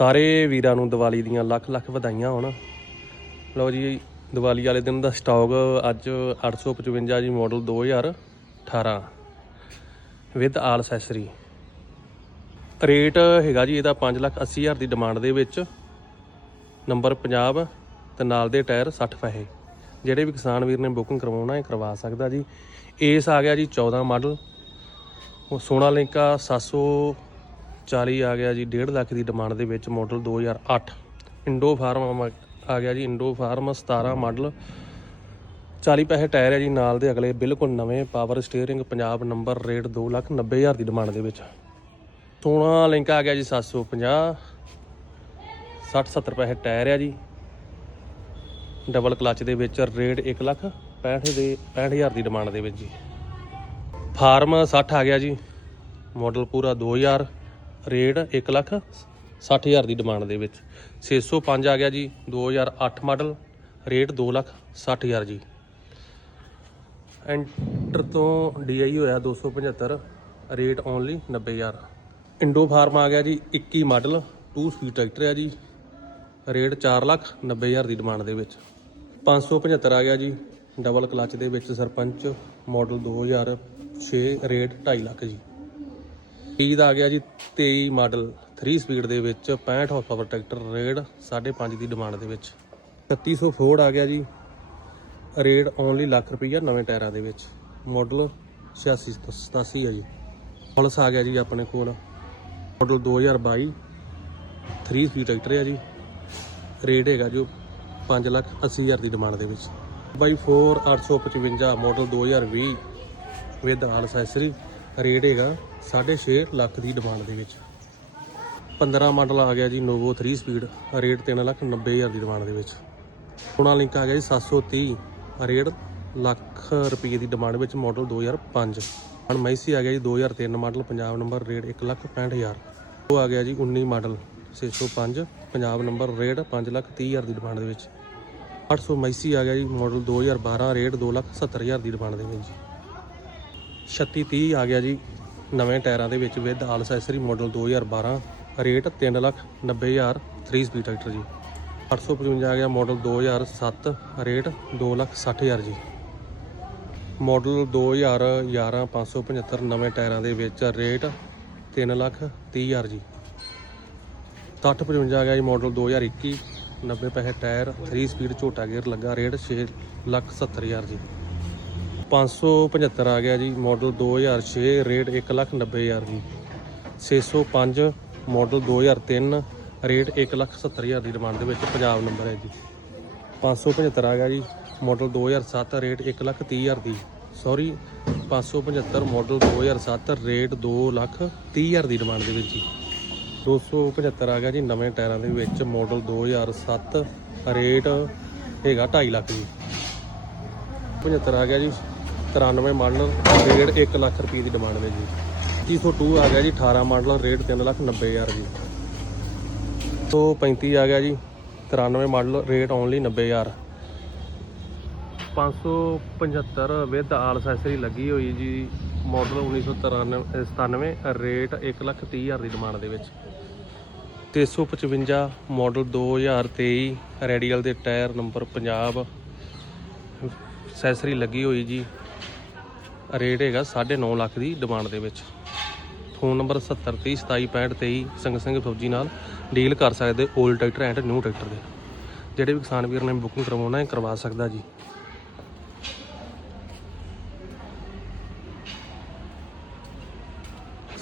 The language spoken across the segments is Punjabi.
ਸਾਰੇ ਵੀਰਾਂ ਨੂੰ ਦੀਵਾਲੀ ਦੀਆਂ ਲੱਖ ਲੱਖ ਵਧਾਈਆਂ ਹੋਣ। ਲਓ ਜੀ, ਦੀਵਾਲੀ ਵਾਲੇ ਦਿਨ ਦਾ ਸਟਾਕ ਅੱਜ 855 ਜੀ model 2018 with all accessory rate ਹੈਗਾ ਜੀ ਇਹਦਾ 580000 ਦੀ ਡਿਮਾਂਡ ਦੇ ਵਿੱਚ। ਨੰਬਰ ਪੰਜਾਬ ਤੇ ਨਾਲ ਦੇ ਟਾਇਰ 60 ਪੈਸੇ। ਜਿਹੜੇ ਵੀ ਕਿਸਾਨ ਵੀਰ ਨੇ ਬੁਕਿੰਗ ਕਰਵਾਉਣਾ ਹੈ ਕਰਵਾ ਸਕਦਾ ਜੀ। ਏਸ ਆ ਗਿਆ ਜੀ 14 ਮਾਡਲ ਉਹ ਸੋਨਾਲੀਕਾ 700 40 ਆ ਗਿਆ ਜੀ 1.5 ਲੱਖ ਦੀ ਡਿਮਾਂਡ ਦੇ ਵਿੱਚ ਮਾਡਲ 2008 ਇੰਡੋ ਫਾਰਮ ਆ ਗਿਆ ਜੀ ਇੰਡੋ ਫਾਰਮ 17 ਮਾਡਲ 40 ਪੈਸੇ ਟਾਇਰ ਹੈ ਜੀ ਨਾਲ ਦੇ ਅਗਲੇ, ਬਿਲਕੁਲ ਨਵੇਂ power steering Punjab number rate 290000 ਦੀ ਡਿਮਾਂਡ ਦੇ ਵਿੱਚ। ਸੋਨਾ ਲਿੰਕ ਆ ਗਿਆ ਜੀ 750 60 70 ਪੈਸੇ ਟਾਇਰ ਹੈ ਜੀ। ਡਬਲ ਕਲਚ ਦੇ ਵਿੱਚ ਰੇਟ 1 ਲੱਖ 65 ਦੇ 65000 ਦੀ ਡਿਮਾਂਡ ਦੇ ਵਿੱਚ ਜੀ। ਫਾਰਮ 60 ਆ ਗਿਆ ਜੀ ਮਾਡਲ ਪੂਰਾ 2000 ਰੇਟ 1 ਲੱਖ 60000 ਦੀ ਡਿਮਾਂਡ ਦੇ ਵਿੱਚ। 605 ਆ ਗਿਆ ਜੀ 2008 ਮਾਡਲ ਰੇਟ 2 ਲੱਖ 60000 ਜੀ। ਐਂਟਰ ਤੋਂ ਡੀਆਈ ਹੋਇਆ 275 ਰੇਟ ਓਨਲੀ 90000 ਇੰਡੋ ਫਾਰਮ ਆ ਗਿਆ ਜੀ 21 ਮਾਡਲ 2 ਸਪੀਡ ਟਰੈਕਟਰ ਆ ਜੀ ਰੇਟ 4 ਲੱਖ 90000 ਦੀ ਡਿਮਾਂਡ ਦੇ ਵਿੱਚ। 575 ਆ ਗਿਆ ਜੀ ਡਬਲ ਕਲਚ ਦੇ ਵਿੱਚ ਸਰਪੰਚ ਮਾਡਲ 2006 ਰੇਟ 2.5 ਲੱਖ ਜੀ। 30 ਦਾ ਆ ਗਿਆ ਜੀ 23 ਮਾਡਲ 3 ਸਪੀਡ ਦੇ ਵਿੱਚ 65 ਹਾਰਸ ਪਾਵਰ ਟਰੈਕਟਰ ਰੇਟ 5.5 ਦੀ ਡਿਮਾਂਡ ਦੇ ਵਿੱਚ। 3100 ਫੋਰਡ ਆ ਗਿਆ ਜੀ ਰੇਟ ਓਨਲੀ ਲੱਖ ਰੁਪਈਆ ਨਵੇਂ ਟਾਇਰਾਂ ਦੇ ਵਿੱਚ। ਮਾਡਲ 86 ਤੋਂ 87 ਹੈ ਜੀ। ਪੁਲਿਸ ਆ ਗਿਆ ਜੀ ਆਪਣੇ ਕੋਲ। ਮਾਡਲ 2022 3 ਸਪੀਡ ਟਰੈਕਟਰ ਹੈ ਜੀ। ਰੇਟ ਹੈਗਾ ਜੋ 5 ਲੱਖ 80 ਹਜ਼ਾਰ ਦੀ ਡਿਮਾਂਡ ਦੇ ਵਿੱਚ। ਬਾਈ 4 855 model 2020 with all accessory rate ਹੈਗਾ 6.5 ਲੱਖ ਦੀ ਡਿਮਾਂਡ ਦੇ ਵਿੱਚ। 15 ਮਾਡਲ ਆ ਗਿਆ ਜੀ ਨੋਵੋ 3 ਸਪੀਡ ਰੇਟ 3 ਲੱਖ 90 ਹਜ਼ਾਰ ਦੀ ਡਿਮਾਂਡ ਦੇ ਵਿੱਚ। ਸੋਨਾ ਲਿੰਕ ਆ ਗਿਆ ਜੀ 730 ਰੇਟ ਲੱਖ ਰੁਪਏ ਦੀ ਡਿਮਾਂਡ ਵਿੱਚ ਮਾਡਲ 2005 ਹੁਣ ਮੈਸੀ ਆ ਗਿਆ ਜੀ 2003 model Punjab number rate 1 lakh 65 ਹਜ਼ਾਰ। ਉਹ ਆ ਗਿਆ ਜੀ 19 model 605 Punjab number rate 5 lakh 30 ਹਜ਼ਾਰ ਦੀ ਡਿਮਾਂਡ ਦੇ ਵਿੱਚ। 800 ਮੈਸੀ ਆ ਗਿਆ ਜੀ ਮਾਡਲ 2012 ਰੇਟ 2 ਲੱਖ 70 ਹਜ਼ਾਰ ਦੀ ਡਿਮਾਂਡ ਦੇ ਵਿੱਚ ਜੀ। 3630 ਆ ਗਿਆ ਜੀ ਨਵੇਂ ਟਾਇਰਾਂ ਦੇ ਵਿੱਚ with all accessory model 2012 rate 3 lakh 90 ਹਜ਼ਾਰ 3 ਸਪੀਡ ਟਰੈਕਟਰ ਜੀ। 855 ਆ ਗਿਆ ਮਾਡਲ 2007 ਰੇਟ 2 ਲੱਖ 60 ਹਜ਼ਾਰ ਜੀ। ਮਾਡਲ 2011 575 ਨਵੇਂ ਟਾਇਰਾਂ ਦੇ ਵਿੱਚ ਰੇਟ 3 ਲੱਖ 30 ਹਜ਼ਾਰ ਜੀ। 855 ਆ ਗਿਆ ਜੀ ਮਾਡਲ 2021 90 ਪੈਸੇ ਟਾਇਰ 3 ਸਪੀਡ ਝੋਟਾ ਗੇਅਰ ਲੱਗਾ, ਰੇਟ 6 ਲੱਖ 70 ਹਜ਼ਾਰ ਜੀ। 575 ਆ ਗਿਆ ਜੀ ਮਾਡਲ 2006 ਰੇਟ 1 ਲੱਖ 90 ਹਜ਼ਾਰ ਜੀ 605 ਮਾਡਲ 2003 ਰੇਟ 1 ਲੱਖ 70 ਹਜ਼ਾਰ ਦੀ ਡਿਮਾਂਡ ਦੇ ਵਿੱਚ ਪੰਜਾਬ ਨੰਬਰ ਹੈ ਜੀ। 575 ਆ ਗਿਆ ਜੀ ਮਾਡਲ 2007 ਰੇਟ 1 ਲੱਖ 30 ਹਜ਼ਾਰ ਦੀ। ਸੌਰੀ 575 ਮਾਡਲ 2007 ਰੇਟ 2 ਲੱਖ 30 ਹਜ਼ਾਰ ਦੀ ਡਿਮਾਂਡ ਦੇ ਵਿੱਚ ਜੀ। 275 ਆ ਗਿਆ ਜੀ, ਨਵੇਂ ਟਾਇਰਾਂ ਦੇ ਵਿੱਚ ਮਾਡਲ 2007 ਰੇਟ ਹੈਗਾ 2.5 ਲੱਖ ਜੀ। 75 ਆ ਗਿਆ ਜੀ 93 ਮਾਡਲ, ਰੇਟ 1 ਲੱਖ ਰੁਪਏ ਦੀ ਡਿਮਾਂਡ ਵਿੱਚ ਜੀ। 302 ਆ ਗਿਆ ਜੀ 18 ਮਾਡਲ, ਰੇਟ 3 ਲੱਖ 90 ਹਜ਼ਾਰ ਜੀ। 135 ਆ ਗਿਆ ਜੀ 93 ਮਾਡਲ, ਰੇਟ ਓਨਲੀ 90 ਹਜ਼ਾਰ। 575 ਵਿਦ ਆਲ ਅਸੈਸਰੀ ਲੱਗੀ ਹੋਈ ਜੀ ਮਾਡਲ 1997 ਰੇਟ 1 ਲੱਖ 30 ਹਜ਼ਾਰ ਦੀ ਡਿਮਾਂਡ ਦੇ ਵਿੱਚ। 355 ਮਾਡਲ 2023 ਰੈਡੀਅਲ ਦੇ ਟਾਇਰ ਨੰਬਰ ਪੰਜਾਬ ਅਸੈਸਰੀ ਲੱਗੀ ਹੋਈ ਜੀ ਰੇਟ ਹੈਗਾ 9.5 ਲੱਖ ਦੀ ਡਿਮਾਂਡ ਦੇ ਵਿੱਚ। ਫੋਨ ਨੰਬਰ 7030276523 ਸੰਗ ਸਿੰਘ ਫੌਜੀ ਨਾਲ ਡੀਲ ਕਰ ਸਕਦੇ old tractor and new tractor ਦੇ। ਜਿਹੜੇ ਵੀ ਕਿਸਾਨ ਵੀਰ ਨੇ ਬੁਕਿੰਗ ਕਰਵਾਉਣਾ ਹੈ, ਕਰਵਾ ਸਕਦਾ ਜੀ।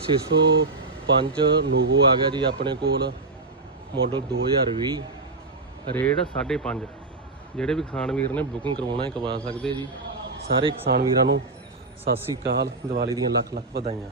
ਛੇ ਸੌ ਪੰਜ ਲੋਗੋ ਆ ਗਿਆ ਜੀ ਆਪਣੇ ਕੋਲ ਮਾਡਲ 2020 ਰੇਟ 5.5 ਜਿਹੜੇ ਵੀ ਕਿਸਾਨ ਵੀਰ ਨੇ ਬੁਕਿੰਗ ਕਰਵਾਉਣਾ ਹੈ, ਕਰਵਾ ਸਕਦੇ ਜੀ। ਸਾਰੇ ਕਿਸਾਨ ਵੀਰਾਂ ਨੂੰ ਸਤਿ ਸ੍ਰੀ ਅਕਾਲ। ਦੀਵਾਲੀ ਦੀਆਂ ਲੱਖ ਲੱਖ ਵਧਾਈਆਂ।